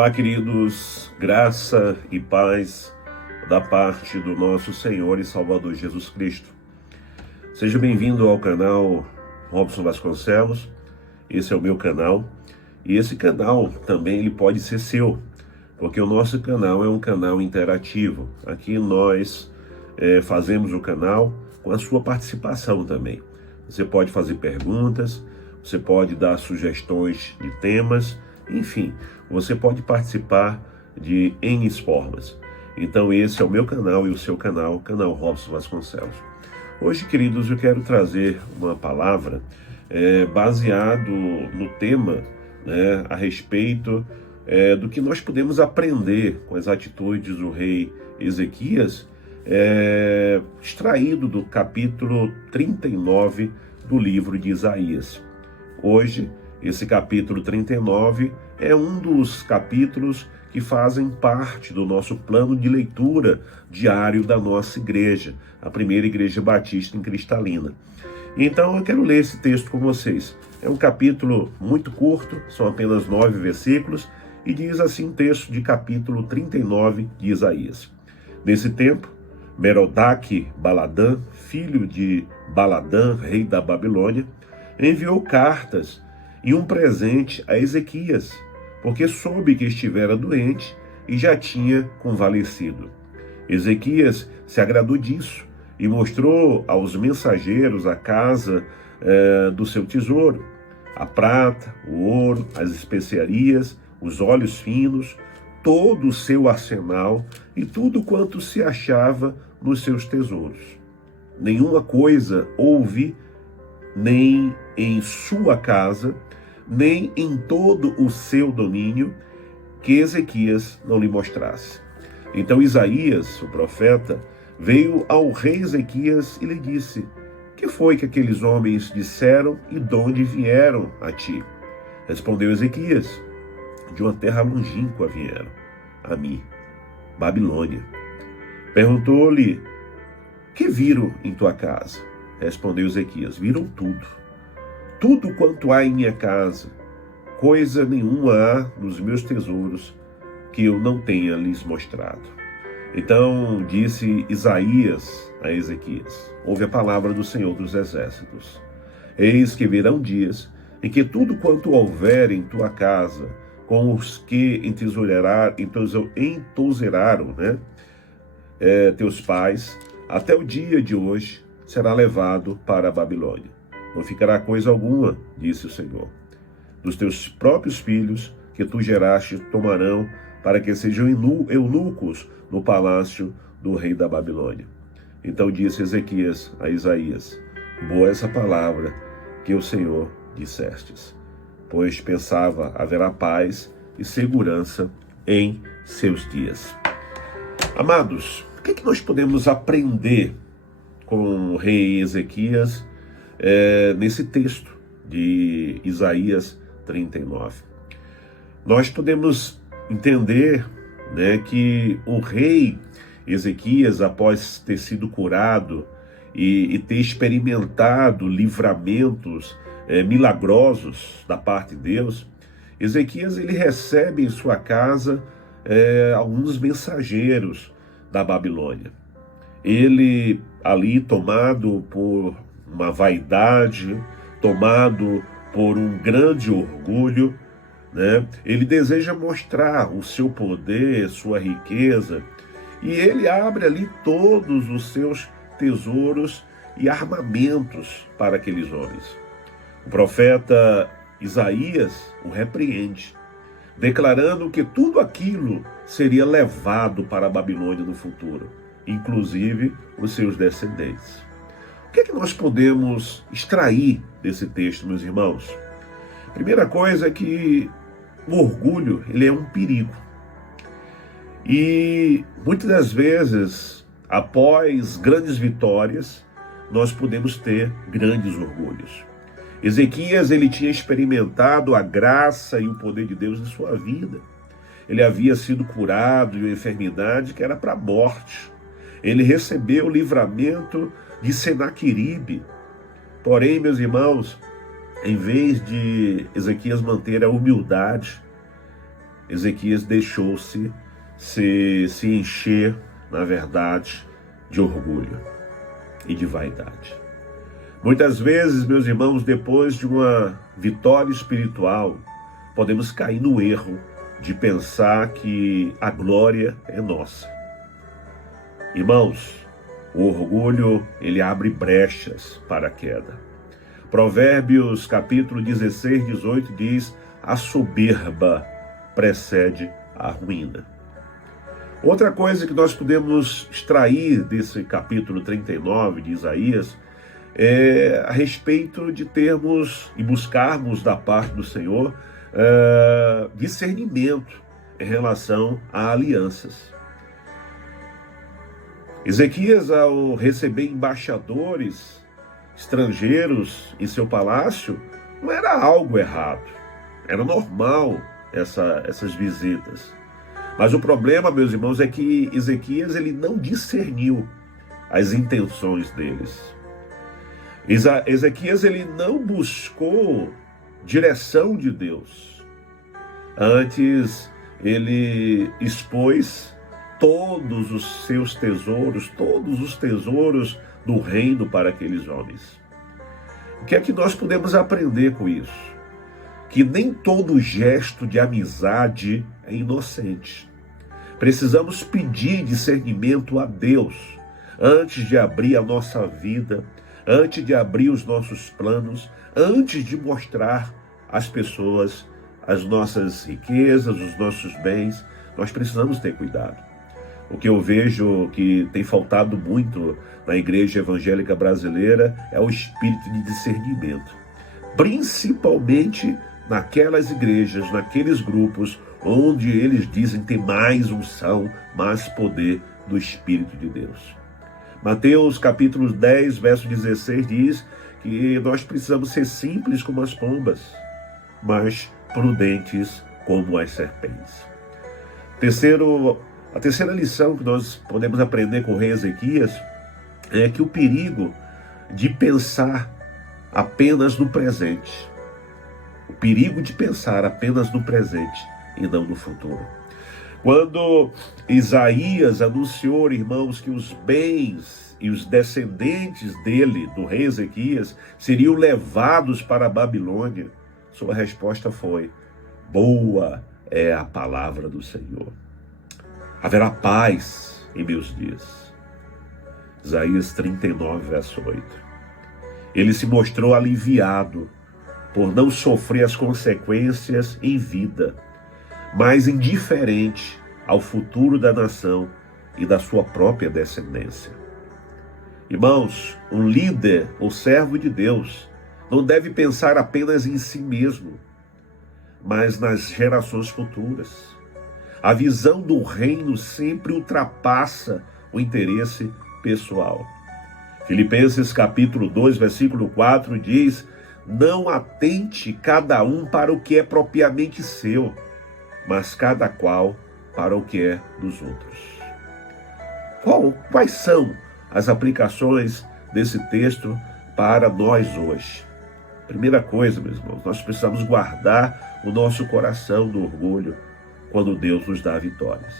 Olá, queridos, graça e paz da parte do nosso Senhor e Salvador Jesus Cristo. Seja bem-vindo ao canal Robson Vasconcelos. Esse é o meu canal e esse canal também ele pode ser seu, porque o nosso canal é um canal interativo. Aqui nós fazemos o canal com a sua participação também. Você pode fazer perguntas, você pode dar sugestões de temas, enfim, você pode participar de N formas. Então esse é o meu canal e o seu canal, canal Robson Vasconcelos. Hoje, queridos, eu quero trazer uma palavra baseado no tema, a respeito do que nós podemos aprender com as atitudes do rei Ezequias, extraído do capítulo 39 do livro de Isaías. Hoje, esse capítulo 39 é um dos capítulos que fazem parte do nosso plano de leitura diário da nossa igreja, a primeira igreja batista em Cristalina. Então eu quero ler esse texto com vocês. É um capítulo muito curto, são apenas 9 versículos, e diz assim o texto de capítulo 39 de Isaías. Nesse tempo, Merodach-Baladã, filho de Baladã, rei da Babilônia, enviou cartas e um presente a Ezequias, porque soube que estivera doente e já tinha convalescido. Ezequias se agradou disso e mostrou aos mensageiros a casa do seu tesouro, a prata, o ouro, as especiarias, os óleos finos, todo o seu arsenal e tudo quanto se achava nos seus tesouros. Nenhuma coisa houve nem em sua casa, nem em todo o seu domínio, que Ezequias não lhe mostrasse. Então Isaías, o profeta, veio ao rei Ezequias e lhe disse: que foi que aqueles homens disseram e de onde vieram a ti? Respondeu Ezequias: de uma terra longínqua vieram a mim, Babilônia. Perguntou-lhe: que viram em tua casa? Respondeu Ezequias: viram tudo quanto há em minha casa, coisa nenhuma há nos meus tesouros que eu não tenha lhes mostrado. Então disse Isaías a Ezequias: ouve a palavra do Senhor dos Exércitos. Eis que virão dias em que tudo quanto houver em tua casa, com os que entouzeraram, teus pais, até o dia de hoje, será levado para a Babilônia. Não ficará coisa alguma, disse o Senhor. Dos teus próprios filhos que tu geraste tomarão, para que sejam eunucos no palácio do rei da Babilônia. Então disse Ezequias a Isaías: boa essa palavra que o Senhor dissestes, pois pensava haverá paz e segurança em seus dias. Amados, o que nós podemos aprender com o rei Ezequias nesse texto de Isaías 39. Nós podemos entender que o rei Ezequias, após ter sido curado e ter experimentado livramentos milagrosos da parte de Deus, Ezequias ele recebe em sua casa alguns mensageiros da Babilônia. Ele ali tomado por uma vaidade, tomado por um grande orgulho, ele deseja mostrar o seu poder, sua riqueza, e ele abre ali todos os seus tesouros e armamentos para aqueles homens. O profeta Isaías o repreende, declarando que tudo aquilo seria levado para a Babilônia no futuro, inclusive os seus descendentes. O que nós podemos extrair desse texto, meus irmãos? Primeira coisa é que o orgulho ele é um perigo. E muitas das vezes, após grandes vitórias, nós podemos ter grandes orgulhos. Ezequias ele tinha experimentado a graça e o poder de Deus em sua vida. Ele havia sido curado de uma enfermidade que era para a morte. Ele recebeu o livramento de Senaqueribe. Porém, meus irmãos, em vez de Ezequias manter a humildade, Ezequias deixou-se se encher, na verdade, de orgulho e de vaidade. Muitas vezes, meus irmãos, depois de uma vitória espiritual, podemos cair no erro de pensar que a glória é nossa. Irmãos, o orgulho, ele abre brechas para a queda. Provérbios capítulo 16, 18 diz: a soberba precede a ruína. Outra coisa que nós podemos extrair desse capítulo 39 de Isaías é a respeito de termos e buscarmos da parte do Senhor discernimento em relação a alianças. Ezequias, ao receber embaixadores estrangeiros em seu palácio, não era algo errado, era normal essas visitas. Mas o problema, meus irmãos, é que Ezequias ele não discerniu as intenções deles. Ezequias ele não buscou direção de Deus. Antes, ele expôs todos os seus tesouros, todos os tesouros do reino para aqueles homens. O que é que nós podemos aprender com isso? Que nem todo gesto de amizade é inocente. Precisamos pedir discernimento a Deus antes de abrir a nossa vida, antes de abrir os nossos planos, antes de mostrar às pessoas as nossas riquezas, os nossos bens. Nós precisamos ter cuidado. O que eu vejo que tem faltado muito na igreja evangélica brasileira é o espírito de discernimento. Principalmente naquelas igrejas, naqueles grupos onde eles dizem ter mais unção, mais poder do Espírito de Deus. Mateus capítulo 10, verso 16 diz que nós precisamos ser simples como as pombas, mas prudentes como as serpentes. A terceira lição que nós podemos aprender com o rei Ezequias é que o perigo de pensar apenas no presente. O perigo de pensar apenas no presente e não no futuro. Quando Isaías anunciou, irmãos, que os bens e os descendentes dele, do rei Ezequias, seriam levados para a Babilônia, sua resposta foi: boa é a palavra do Senhor. Haverá paz em meus dias. Isaías 39, verso 8. Ele se mostrou aliviado por não sofrer as consequências em vida, mas indiferente ao futuro da nação e da sua própria descendência. Irmãos, um líder ou servo de Deus não deve pensar apenas em si mesmo, mas nas gerações futuras. A visão do reino sempre ultrapassa o interesse pessoal. Filipenses capítulo 2, versículo 4 diz: não atente cada um para o que é propriamente seu, mas cada qual para o que é dos outros. Quais são as aplicações desse texto para nós hoje? Primeira coisa, meus irmãos, nós precisamos guardar o nosso coração do orgulho quando Deus nos dá vitórias.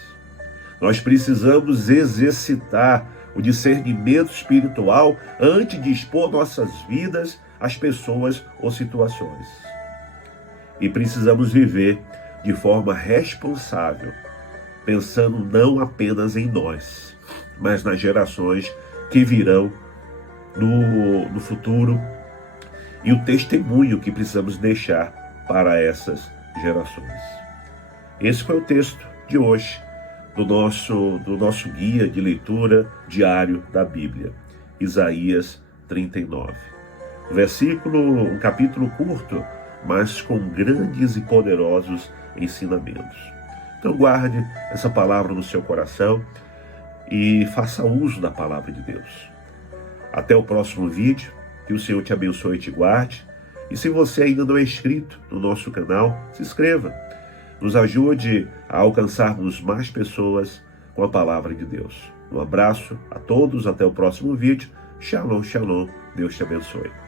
Nós precisamos exercitar o discernimento espiritual antes de expor nossas vidas às pessoas ou situações. E precisamos viver de forma responsável, pensando não apenas em nós, mas nas gerações que virão no futuro e o testemunho que precisamos deixar para essas gerações. Esse foi o texto de hoje do nosso guia de leitura diário da Bíblia, Isaías 39. Um capítulo curto, mas com grandes e poderosos ensinamentos. Então guarde essa palavra no seu coração e faça uso da palavra de Deus. Até o próximo vídeo, que o Senhor te abençoe e te guarde. E se você ainda não é inscrito no nosso canal, se inscreva. Nos ajude a alcançarmos mais pessoas com a palavra de Deus. Um abraço a todos, até o próximo vídeo. Shalom, shalom. Deus te abençoe.